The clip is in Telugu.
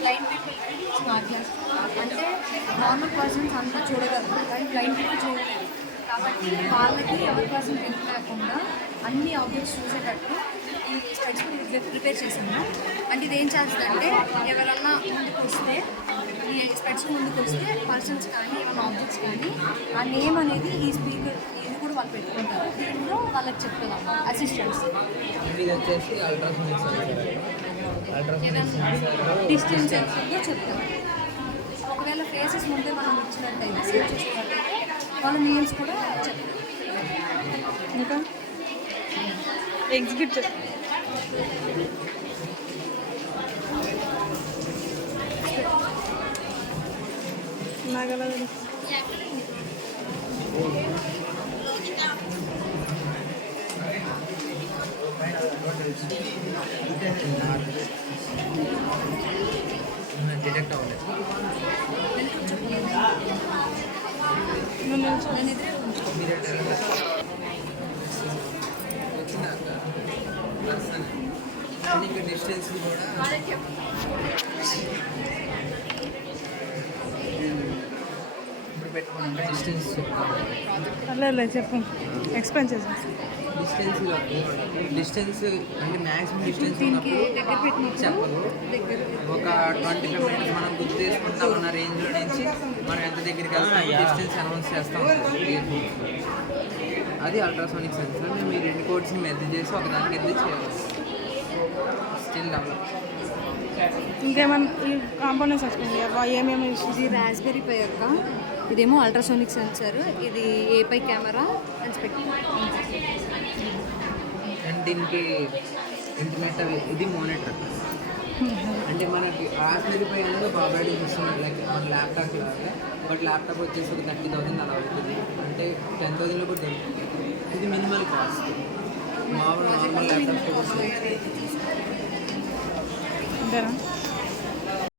బ్లైండ్ పీపుల్కి స్మార్ట్ గ్లాస్ అంటే నార్మల్ పర్సన్స్ అంతా చూడగలరు కానీ బ్లైండ్ పీపుల్ చూడలేరు కాబట్టి వాళ్ళకి ఎవరి పర్సన్ హెల్ప్ లేకుండా అన్ని ఆబ్జెక్ట్స్ చూసేటట్టు ఈ స్పెట్స్ ప్రిపేర్ చేశాను. అంటే ఇది ఏం చేస్తుందంటే ఎవరన్నా ముందుకు వస్తే ఈ స్పెట్స్ ముందుకు వస్తే పర్సన్స్ కానీ ఏమైనా ఆబ్జెక్ట్స్ కానీ ఆ నేమ్ అనేది ఈ స్పీకర్ ఇది కూడా వాళ్ళు పెట్టుకుంటారు. దీంట్లో వాళ్ళకి చెప్తున్నాం అసిస్టెంట్స్. ఇది వచ్చేసి అల్ట్రాసౌనిక్ డిస్టెన్స్ సెన్సర్గా చెప్తాం. ఒకవేళ ఫేసెస్ ముందే మనం ఇచ్చినట్టయితే సేవ్ చేసుకున్నట్టయితే వాళ్ళ నేమ్స్ కూడా చెప్తాం. ఇంకా ఎగ్జిక్యూట్ చేస్తాం. నాగల డిటెక్ట్ అవ్వలేదు. ఇంకా డిస్టెన్స్ కూడా ఇప్పుడు పెట్టుకున్నాం. డిస్టెన్స్ లేదు చెప్పు, ఎక్స్ప్లెయిన్ చేసాం. డిస్టెన్స్ అంటే మ్యాక్సిమం డిస్టెన్స్ ఉన్నప్పుడు చెప్పదు. ఒక 25 మినిట్స్ మనం గుర్తు చేసుకుంటాం ఉన్న రేంజ్లో నుంచి మనం ఎంత దగ్గరికి వెళ్తాం డిస్టెన్స్ అనౌన్స్ చేస్తాం. అది అల్ట్రాసోనిక్ సెన్సర్. మేము ఈ 2 కోడ్స్ని మెర్జ్ చేసి ఒకదానికి ఎత్తి చేయాలి. Still develop. ఇంకేమన్నా ఈ కాంపోనెంట్స్ వచ్చింది ఏమేమి? ఇది రాస్బెర్రీ పై యొక్క ఇదేమో అల్ట్రాసోనిక్ సెన్సర్, ఇది ఏపై కెమెరా అని పెట్టి అండ్ దీనికి ఇంటర్నెట్ అవి ఇది మానిటర్. అంటే మనకి రాస్బెర్రీ పై అనేది ఒక ఆపరేటింగ్ సిస్టమ్ లైక్ మన ల్యాప్టాప్ లాగా. బట్ ల్యాప్టాప్ వచ్చేసి ఒక 30,000 అలా అవుతుంది. అంటే 10,000లో కూడా దొరుకుతుంది. ఇది మినిమల్ కాస్ట్. నార్మల్ ల్యాప్టాప్ అంతేనా?